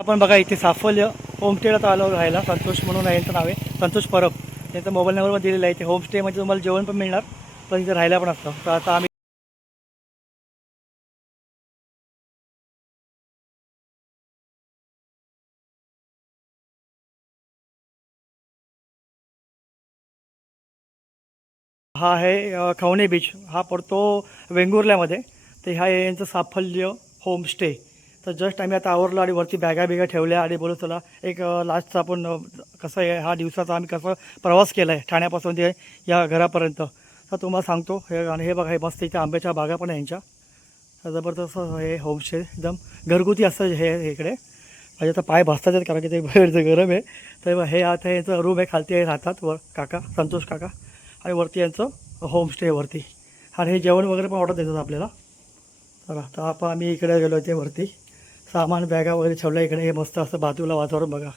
आपण बघा इथे साफल्य होमस्टेला तर आलो राहायला. संतोष म्हणून आहे यांचं नाव आहे, संतोष परब. त्यांचा मोबाईल नंबर दिलेला आहे. इथे होमस्टेमध्ये तुम्हाला जेवण पण मिळणार, पण इथे राहायला पण असतं. तर आता आम्ही हा आहे खवणे बीच. हा पडतो वेंगुर्ल्यामध्ये. तर हा आहे यांचं साफल्य होमस्टे. तर जस्ट आम्ही आता आवरलो आणि वरती बॅगा बिगा ठेवल्या आणि बोलू चला एक लास्टचा आपण कसं आहे हा दिवसाचा आम्ही कसं प्रवास केला आहे ठाण्यापासून ते या घरापर्यंत. तर तुम्हाला सांगतो हे. आणि हे बघा, हे मस्त इथे आंब्याच्या बागा पण आहे यांच्या. तर जबरदस्त हे होमस्टे एकदम घरगुती असतं हे इकडे. म्हणजे आता पाय भासतात आहेत कारण की ते बाहेरचं गरम आहे. तर हे आता यांचं रूम आहे, खालती आहे राहतात वर काका, संतोष काका. आणि वरती यांचं होमस्टेवरती. आणि हे जेवण वगैरे पण ऑर्डर देतात आपल्याला. चला तर आपण आम्ही इकडे गेलो होते वरती. सामान बॅगा वगैरे ठेवल्या इकडे. हे मस्त असं बाजूला वातावरण बघा,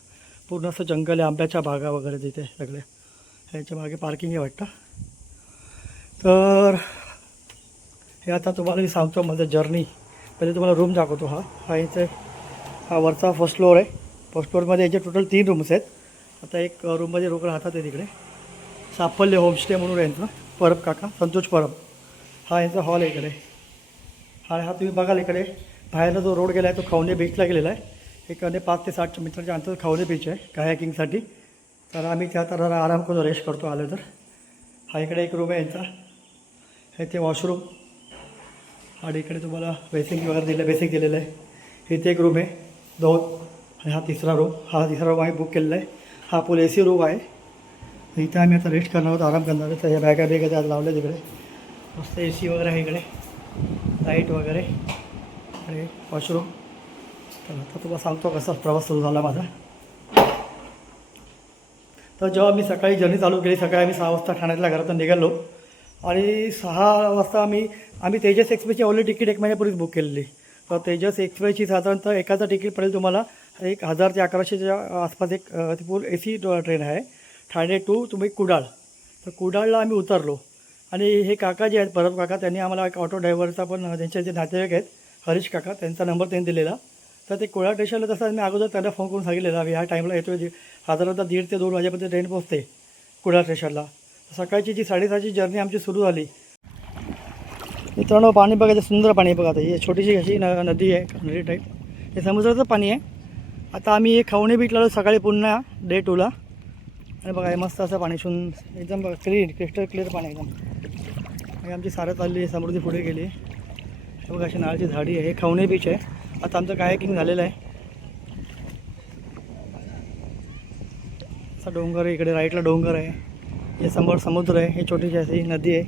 पूर्ण असं जंगल आहे, आंब्याच्या बागा वगैरे तिथे सगळे. ह्याच्या मागे पार्किंग आहे वाटतं. तर हे आता तुम्हाला मी सांगतो माझं जर्नी. पहिले तुम्हाला रूम दाखवतो. हा इथे हा वरचा फर्स्ट फ्लोअर आहे. फर्स्ट फ्लोअरमध्ये याचे टोटल 3 रूम्स आहेत. आता एक रूममध्ये लोक राहतात आहे तिकडे. साफल्य होमस्टे म्हणून आहे यांचं, परब काका, संतोष परब. हा यांचा हॉल आहे इकडे. हा तुम्ही बघाल इकडे बाहेरला जो रोड गेला आहे तो खवणे बीचला गेलेला आहे. एक 5 ते 7 मीटरच्या अंतर खवणे बीच आहे कायाकिंगसाठी. तर आम्ही त्या तर आराम करून रेस्ट करतो आलो तर. हा इकडे एक रूम आहे यांचा. हे ते वॉशरूम. आणि इकडे तुम्हाला बेसिंग वगैरे बेसिक दिलेलं आहे. इथे एक रूम आहे 2. आणि हा तिसरा रूम आम्ही बुक केलेला आहे. हा फुल AC रूम आहे. इथे आम्ही आता रेस्ट करणार आहोत, आराम करणार आहोत. ह्या बॅगा त्यात लावल्या तिकडे. मस्त AC वगैरे आहे इकडे, लाईट वगैरे. आणि वॉशरूम. तर आता तुम्हाला सांगतो कसा प्रवास सुरू झाला माझा. तर जेव्हा मी सकाळी जर्नी चालू केली, सकाळी आम्ही 6 वाजता ठाण्यातल्या घरातून निघालो. आणि 6 वाजता आम्ही तेजस एक्सप्रेसची ऑलरेडी तिकीट 1 महिन्यापूर्वीच बुक केलेली. तर तेजस एक्सप्रेसची साधारणतः एकाचं तिकीट पडेल तुम्हाला 1000 ते 1100च्या आसपास. एक ती फुल AC ट्रेन आहे ठाणे टू तुम्ही कुडाळ. तर कुडाळला आम्ही उतरलो. आणि हे काका जे आहेत परब काका, त्यांनी आम्हाला एक ऑटो ड्रायव्हरचा पण त्यांचे जे नातेवाईक आहेत हरीश काका, त्यांचा नंबर त्यांनी दिलेला. तर ते कुडाळ स्टेशनला तसं मी अगोदर त्यांना फोन करून सांगितलेला आम्ही ह्या टाईमला येतो. साधारणतः 1:30 ते 2 वाजेपर्यंत ट्रेन पोहोचते कुडाळ स्टेशनला. सकाळची जी 6:30ची जर्नी आमची सुरू झाली. मित्रांनो पाणी बघायचं, सुंदर पाणी बघा. आता ही छोटीशी अशी नदी आहे, नदी टाईप. हे समुद्राचं पाणी आहे. आता आम्ही हे खवणे बीचला आलो सकाळी पुन्हा डे 2ला. आणि बघा हे मस्त असं पाणी एकदम क्लीन, क्रिस्टल क्लिअर पाणी एकदम. हे आमची सारं चालली आहे, समृद्धी पुढे गेली. हे बघा अशी नारळची झाडी आहे. हे खवणे बीच आहे. आता आमचं कायाकिंग झालेलं आहे. असा डोंगर आहे इकडे, राईटला डोंगर आहे. हे समोर समुद्र आहे. हे छोटीशी अशी नदी आहे.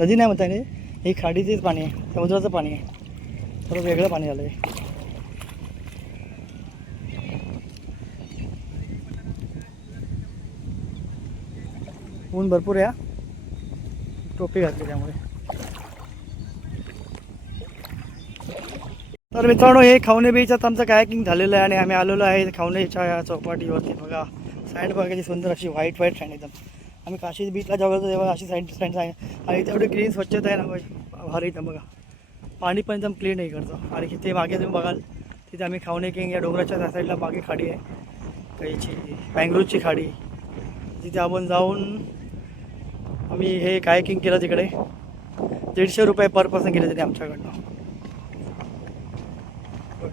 नदी नाही म्हणता येईल, ही खाडीचीच पाणी आहे, समुद्राचं पाणी आहे. थोडं वेगळं पाणी आलं आहे. ऊन भरपूर आहे. टोपी घातली त्यामुळे. तर मित्रांनो हे खवणे बीचात आमचं कायाकिंग झालेलं आहे. आणि आम्ही आलेलो आहे खवणेच्या चौपाटीवरती. बघा सँड बघायची सुंदर अशी व्हाईट सँड एकदम. आम्ही काशी बीचला जेव्हा होतो तेव्हा अशी सँड आहे. आणि तेवढी क्लीन स्वच्छता आहे ना भारी एकदम. बघा पाणी पण एकदम क्लीन आहे इकडचं. आणि तिथे मागे तुम्ही बघाल तिथे आम्ही खवणे किंग या डोंगराच्या त्या साईडला मागे खाडी आहे काहीची, मँग्रोवची खाडी. तिथे आपण जाऊन आम्ही हे कायाकिंग केलं तिकडे. 150 रुपये पर पर्सन गेले तरी आमच्याकडनं.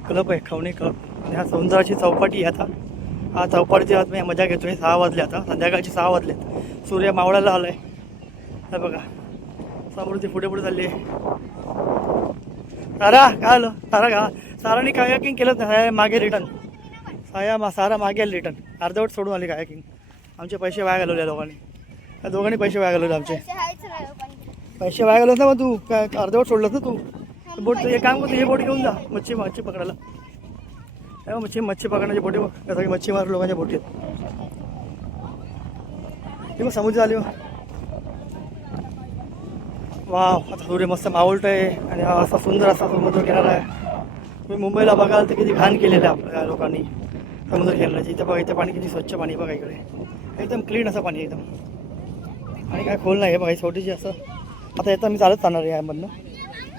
क्लब आहे खवणे क्लब. आणि हा समुद्राची चौपाटी आहे. आता हा चौपाटीची आज मी मजा घेतो आहे. 6 वाजले आता, संध्याकाळचे 6 वाजलेत. सूर्य मावळायला आला आहे. तर बघा समृद्धी पुढे पुढे चालली आहे. सारा काय आलं, साराने कायाकिंग केलं ना मागे रिटर्न. सारा मागे आले रिटर्न, अर्धवट सोडून आले कायाकिंग. आमचे पैसे वाया घालवले लोकांनी. त्या दोघांनी पैसे वाया घालवले आमचे. पैसे वाया घालवत ना मग तू काय अर्धवट सोडलंस ना तू. बोट हे काम करतो, हे बोट घेऊन जा मच्छी पकडायला. मच्छी पकडण्याची बोटी बघ, मच्छीमार लोकांच्या बोटी आहेत. ते मग समुद्र आले. वाव आता सूर्य मस्त मावळत आहे. आणि हा असा सुंदर असा समुद्र किनारा आहे. तुम्ही मुंबईला बघाल तर किती घाण केलेलं आहे आपल्या लोकांनी समुद्र किनाऱ्याची. इथं बघा, इथं पाणी किती स्वच्छ पाणी बघा इकडे, एकदम क्लीन असं पाणी एकदम. आणि काय खोल नाही आहे बघा, छोटीशी असं. आता येतं मी चालत जाणार आहे यामधनं,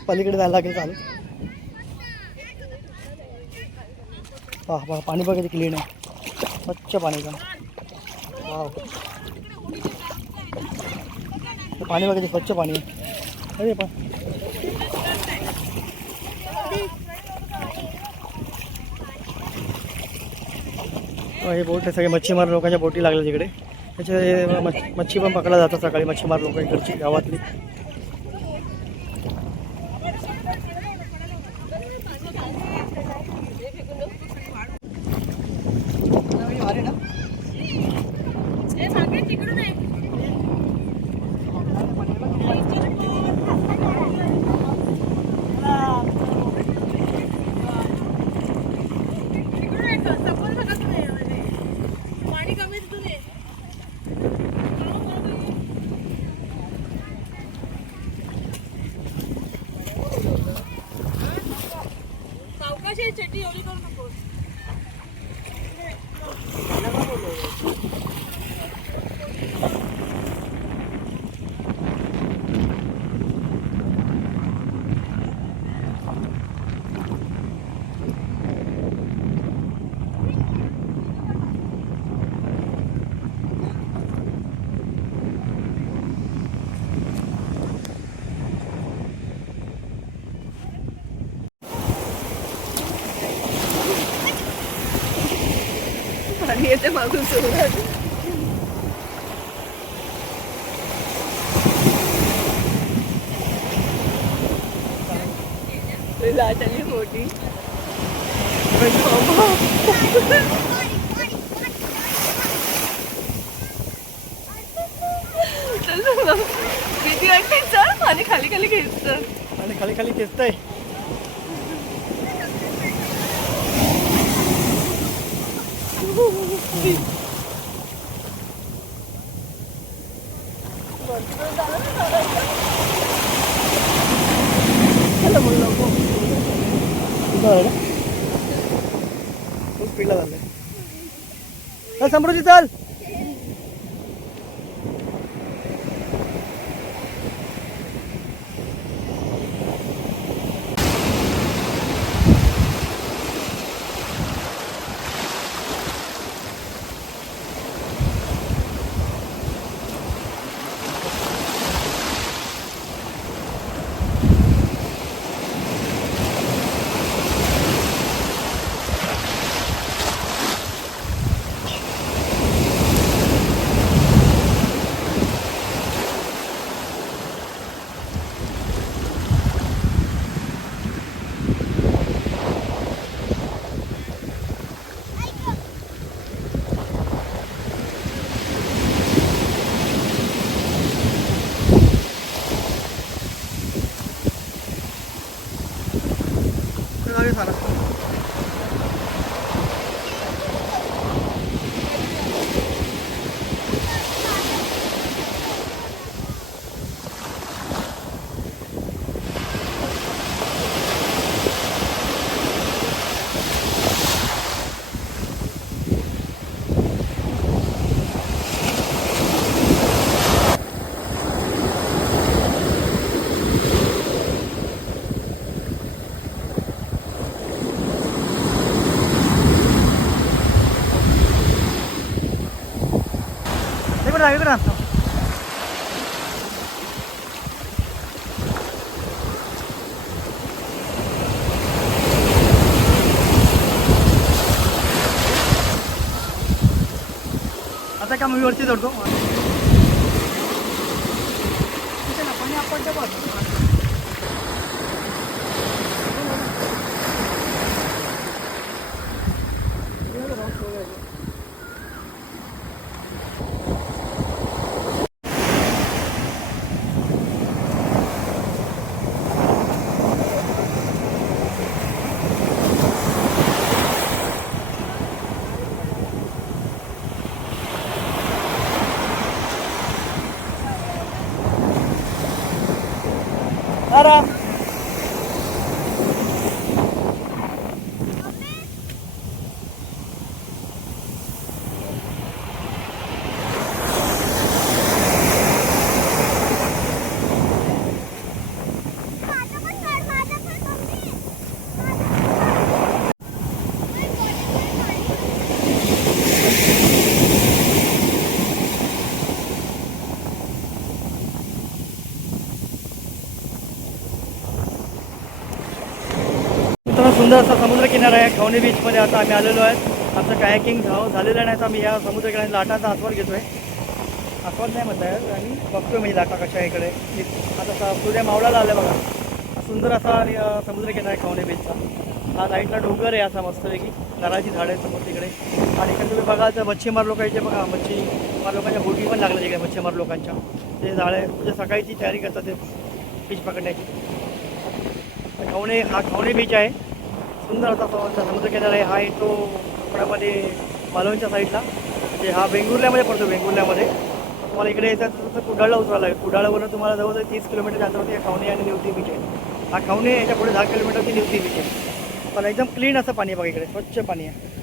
पलीकडे जायला लागेल चालत. पहा पहा पाणी बघा किती क्लीन आहे, स्वच्छ पाणी का. वाव, पाणी बघा किती स्वच्छ पाणी आहे. अरे पण हे बोट आहे, सगळे मच्छीमार लोकांच्या बोटी लागल्या तिकडे. त्याचे मच्छी पण पकडला जातात सकाळी मच्छीमार लोक इकडची गावातली. चटणी एवढी करू नकोस. पाणी येते मागून सुरुवात. लाट आली मोठी. भीती वाटते चल, पाणी खाली खाली खेचत आणि खाली खाली खेचतंय. खूप स्पीडला झालंय. चल समृद्धी चल. इकडे असतो. आता का मी वरती चढतो. अरे सुंदर असा समुद्रकिनारा आहे खवणे बीचमध्ये. आता आम्ही आलेलो आहेत. आमचं कायाकिंग झालेलं नाही तर आम्ही या समुद्रकिनाऱ्या लाटांचा आस्वाद घेतो आहे. आस्वाद नाही म्हणता येत आणि बघतोय म्हणजे लाटा कशा आहे इकडे. आता सूर्य मावळाला आलं बघा. सुंदर असा समुद्रकिनारा आहे खवणे बीचचा. हा साईडला डोंगर आहे असा मस्तपैकी. नारळाची झाडं आहेत समोर तिकडे. आणि इकडे तुम्ही बघाल तर मच्छीमार लोक इथे बघा. मच्छीमार लोकांच्या बोटी पण लागल्या तिकडे मच्छीमार लोकांच्या. ते जाळे म्हणजे सकाळीची तयारी करतात ते फिश पकडण्याची. खवणे बीच आहे. सुंदर असा समुद्रकिनारा आहे. हा येतो कोकणामध्ये मालवणच्या साईडला. म्हणजे हा वेंगुर्ल्यामध्ये पडतो. वेंगुर्ल्यामध्ये तुम्हाला इकडे यायचं तर कुडाळला उतरायला लागेल. कुडाळवरून तुम्हाला जवळ 30 किलोमीटरच्या अंतरावरती खवणे आणि निवती बीच आहे. हा खवणे याच्या पुढे 10 किलोमीटरची निवती बीच आहे. पण एकदम क्लीन असं पाणी आहे बघा इकडे. स्वच्छ पाणी आहे.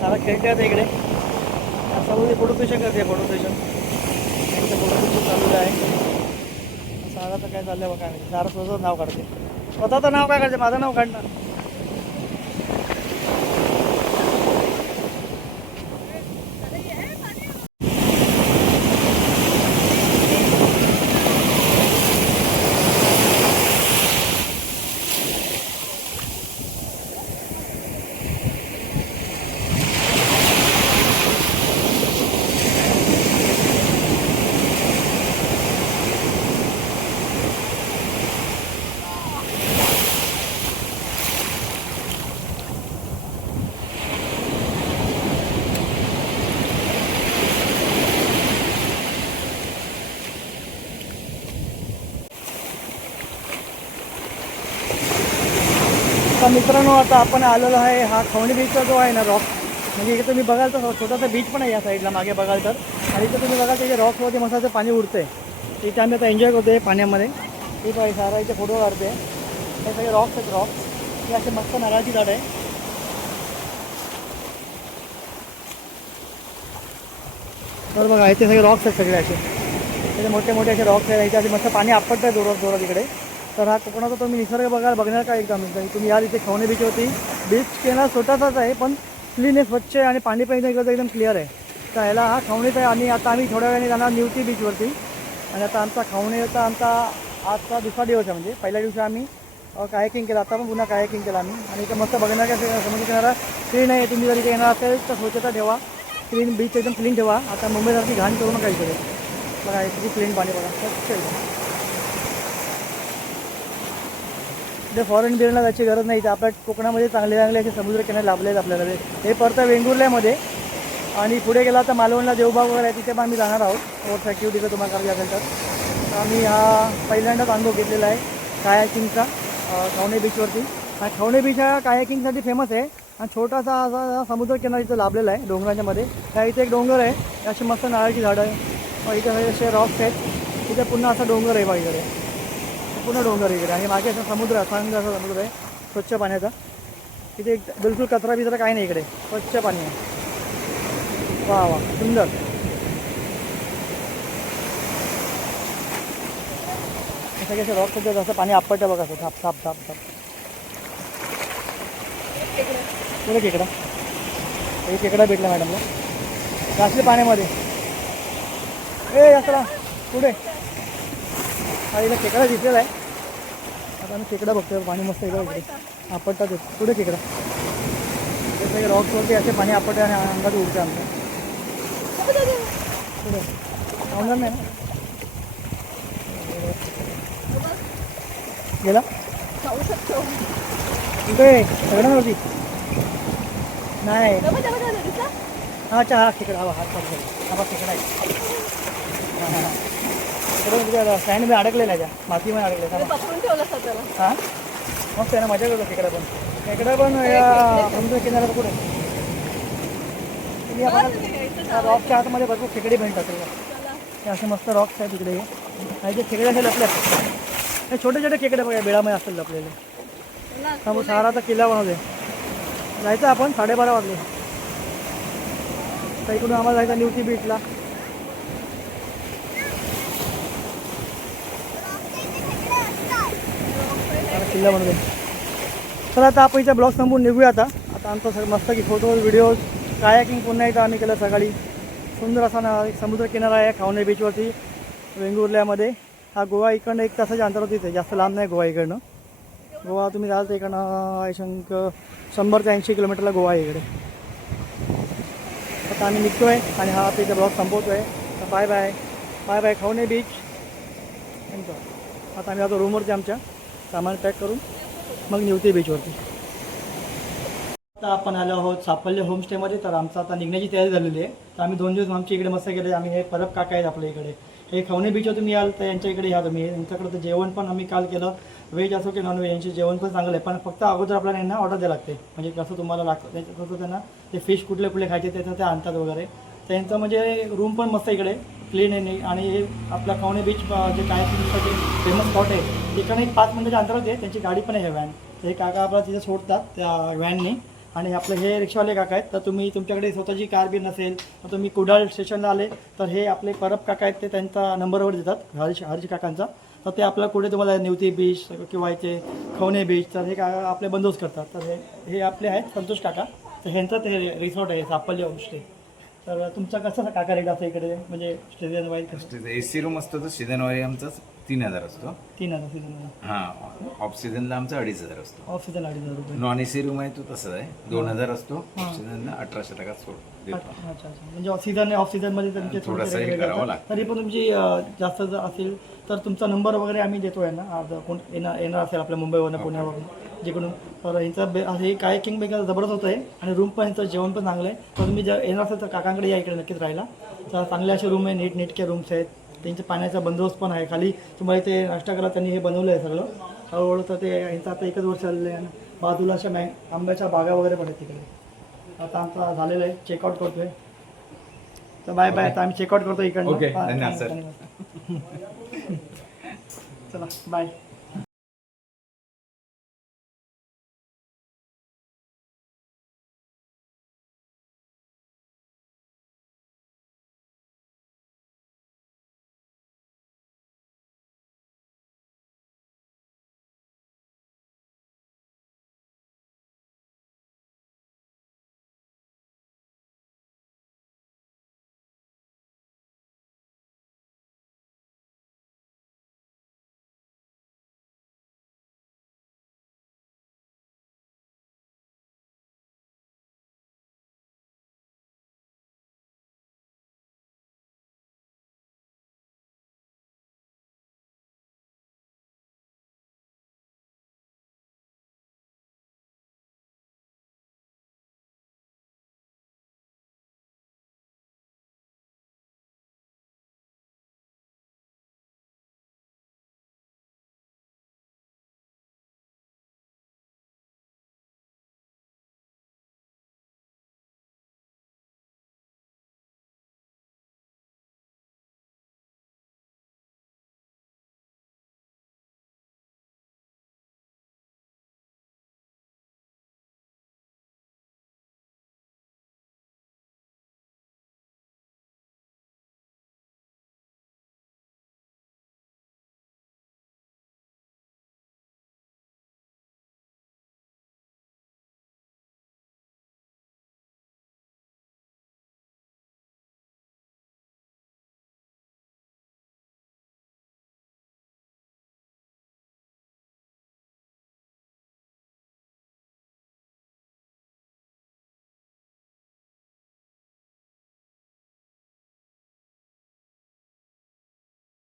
तारा खेळते आता इकडे. समुद्री फोटो सेशन करते. फोटो सेशन त्यांचं फोटो सेशन चालू आहे. साराचं काय चाललंय बघा. सारा स्वतःच नाव काढते. स्वतःचं नाव काय काढते. माझं नाव काढणार. तर मित्रांनो आता आपण आलेलो आहे. हा खवणे बीचचा जो आहे ना रॉक, म्हणजे इथे तुम्ही बघाल तर छोटासा बीच पण आहे या साईडला मागे बघाल तर. आणि इथे तुम्ही बघाल त्याचे रॉक्सवरती मसाचं पाणी उडतं आहे. इथे आम्ही आता एन्जॉय करतो आहे पाण्यामध्ये. हे पाहिजे सारा इथे फोटो काढते. हे सगळे रॉक्स आहेत. रॉक्स हे असे मस्त नारळाची झाड आहे. तर बघा इथे सगळे रॉक्स आहेत सगळे असे. इथे मोठे मोठे असे रॉक्स आहेत. इथे असे मस्त पाणी आपटतं आहे जोरात जोरात इकडे. तर हा कोकणाचा तुम्ही निसर्ग बघणार का एकदम. तुम्ही याल इथे खवणे बीचवरती. बीच किनारा छोटासाच आहे पण क्लीन आहे, स्वच्छ आहे आणि पाणी पण एकदम क्लिअर आहे. तर ह्याला हा खवणेच आहे. आणि आता आम्ही थोड्या वेळाने जाणार निवती बीचवरती. आणि आता आमचा खवणेचा आजचा दुसरा दिवस आहे. म्हणजे पहिल्या दिवशी आम्ही कायाकिंग केलं. आता पण पुन्हा कायाकिंग केलं आम्ही. आणि इथं मस्त बघणार का समुद्र किनारा क्लीन आहे. तुम्ही जर इथे येणार असेल तर स्वच्छता ठेवा. क्लीन बीच एकदम क्लीन ठेवा. आता मुंबईसारखी घाण करू नका इकडे. बघा इथे क्लीन पाणी बघा स्वच्छ एकदम. इथे फॉरेन बिरला जायची गरज नाही. तर आपल्या कोकणामध्ये चांगले चांगले असे समुद्रकिनारे लाभले आहेत आपल्याला. हे पडतं वेंगुर्ल्यामध्ये. आणि पुढे गेला तर मालवणला देवबाग वगैरे आहे. तिथे पण आम्ही जाणार आहोत. ओव्हर ॲक्टिव्हिटीचं तुम्हाला करायची असेल तर. आम्ही हा पहिल्यांदाच अनुभव घेतलेला आहे कायाकिंगचा खवणे बीचवरती. आणि खवणे बीच हा कायाकिंगसाठी फेमस आहे. आणि छोटासा असा समुद्रकिनारा इथं लाभलेला आहे डोंगराच्या मध्ये. त्या इथे एक डोंगर आहे. अशी मस्त नारळाची झाडं आहे. इथे असे रॉक्स आहेत. इथे पुन्हा असा डोंगर आहे बघा इकडे. पूर्ण डोंगर इकडे. आणि मागे असा समुद्र अथांग असा समुद्र आहे स्वच्छ पाण्याचा. इथे बिलकुल कचरा बिचरा काही नाही इकडे. स्वच्छ पाणी आहे. वा वा सुंदर. सगळे असे रॉक सध्या जसं पाणी आपटतं बघा असं थाप थाप थाप थाप. पुढे खेकडा. एक खेकडा भेटला मॅडमला घासले पाण्यामध्ये. असला पुढे हा इकडे खेकडा दिसलेला आहे. आता आम्ही खेकडा बघतोय. पाणी मस्त इकडे इकडे आपटतात. पुढे खेकडा. हे सगळे रॉक्सवरती असे पाणी आपटते आणि अंगात उडते आमचं. पुढे होणार नाही ना. गेला कुठे सगळं नव्हती नाही. हा अच्छा हा खेकडा. हा हा खेकडा आहे. हां हां तिकडे स्टँडमध्ये अडकलेला आहे. त्या मातीमध्ये अडकले. हां मस्त आहे ना. मजा करतो खेकडा पण. खेकडा पण या समुद्र किनाऱ्यात कुठे रॉकच्या आतमध्ये भरपूर खेकडे भेटतात. ते असे मस्त रॉक्स आहेत तिकडे. आणि ते खेकडे असे लपले हे छोटे छोटे खेकडे बघा बेळामध्ये असतात लपलेले. मग साराचा किल्ला बनवले. जायचं आपण 12:30 वाजले. तर इकडून आम्हाला जायचं निवती बीचला. किल्ला बनवले. चला आता आपण इथे ब्लॉग संपून निघूया आता आमचा सगळं मस्त की फोटोज व्हिडिओज कायाकिंग पुन्हा एकदा आम्ही केलं सकाळी. सुंदर असा ना एक समुद्र किनारा आहे खावणे बीचवरती वेंगुर्ल्यामध्ये. हा गोवा इकडनं 1 तासाच्या अंतरावरतीच आहे, जास्त लांब नाही गोवा इकडनं. गोवा तुम्ही जाल तर इकडनं आयशंक 100 ते 80 किलोमीटरला गोवा आहे इकडे. आता आम्ही निघतो आहे आणि हा आपल्या इथे ब्लॉग संपवतो आहे. तर bye bye bye bye Khavane beach. आता आम्ही आता रूमवरती आमच्या सामान पॅक करून मग निघते बीचवरती. आता आपण आलो आहोत साफल्य होमस्टेमध्ये. तर आमचं आता निघण्याची तयारी झालेली आहे. तर आम्ही 2 दिवस आमच्या इकडे मस्त गेले. आम्ही हे परब काका आहेत आपल्या इकडे. हे खवणे बीचवर तुम्ही याल तर यांच्या इकडे या तुम्ही. यांच्याकडे तर जेवण पण आम्ही काल केलं, व्हेज असो की नॉन व्हेज, यांचे जेवण पण चांगलं आहे. पण फक्त अगोदर आपल्याला यांना ऑर्डर द्यायला लागते. म्हणजे कसं तुम्हाला लागतं कसं त्यांना ते फिश कुठले कुठले खायचे त्याचं ते आणतात वगैरे. त्यांचं म्हणजे रूम पण मस्त इकडे क्लीन आहे. आणि हे आपला खवणे बीच जे काय जे फेमस स्पॉट आहे तिकडे एक 5 मिनिटाच्या अंतरावर आहे. त्यांची गाडी पण आहे व्हॅन. हे काका आपल्याला तिथे सोडतात त्या व्हॅनने. आणि आपले हे रिक्षावाले काका आहेत. तर तुम्ही तुमच्याकडे स्वतःची कार बी नसेल तर तुम्ही कुडाळ स्टेशनला आले तर हे आपले परब काका आहेत ते त्यांचा नंबरवर देतात हर्ष काकांचा. तर ते आपल्याला कुठे तुम्हाला निवती बीच किंवा इथे खवणे बीच तर हे काका आपले बंदोबस्त करतात. तर हे आपले आहेत संतोष काका. तर ह्यांचं ते रिसॉर्ट आहे साफल्य होमस्टे. तर तुमचा कसं काका रेट असं इकडे म्हणजे सीझन वाईज कसं? AC रूम असतो तर सीझन वाईज आमचा 3000 असतो. 3000 सीझनला. हां, ऑफ सीझनला आमचा 2500 असतो. ऑफ सीझन 2500 रुपये. नॉन AC रूम आहे तो तसं आहे 2000 असतो. ऑफ सीझनला 1800 टाकात सोड देतो. अच्छा. म्हणजे सीझन ऑफ सीझनमध्ये तुमचे थोडंसं हे करावं लागतं. तरी पण तुमची जास्त जर असेल तर तुमचा नंबर वगैरे आम्ही देतो यांना. आज कोण येणार असेल आपल्या मुंबईवरून पुण्यावरून जिकडून. तर यांचं हे काय किंग बेकर जबरदस्त होतं आहे. आणि रूम पण यांचं जेवण पण चांगलं आहे. तर तुम्ही जर येणार असेल तर काकांकडे या इकडे नक्कीच राहायला. तर चांगले असे रूम आहे, नेटके रूम्स आहेत. त्यांच्या पाण्याचा बंदोबस्त पण आहे. खाली तुम्हाला इथे नाश्ता करायला त्यांनी हे बनवलं आहे सगळं हळूहळू. तर ते यांचं आता 1 वर्ष झालेलं आहे. आणि बाजूला अशा आंब्याच्या बागा वगैरे पण आहेत तिकडे. आता आमचा झालेलं आहे, चेकआउट करतोय. तर बाय बाय. आता आम्ही चेकआउट करतो इकडनं. ओके, धन्यवाद सर. चला बाय.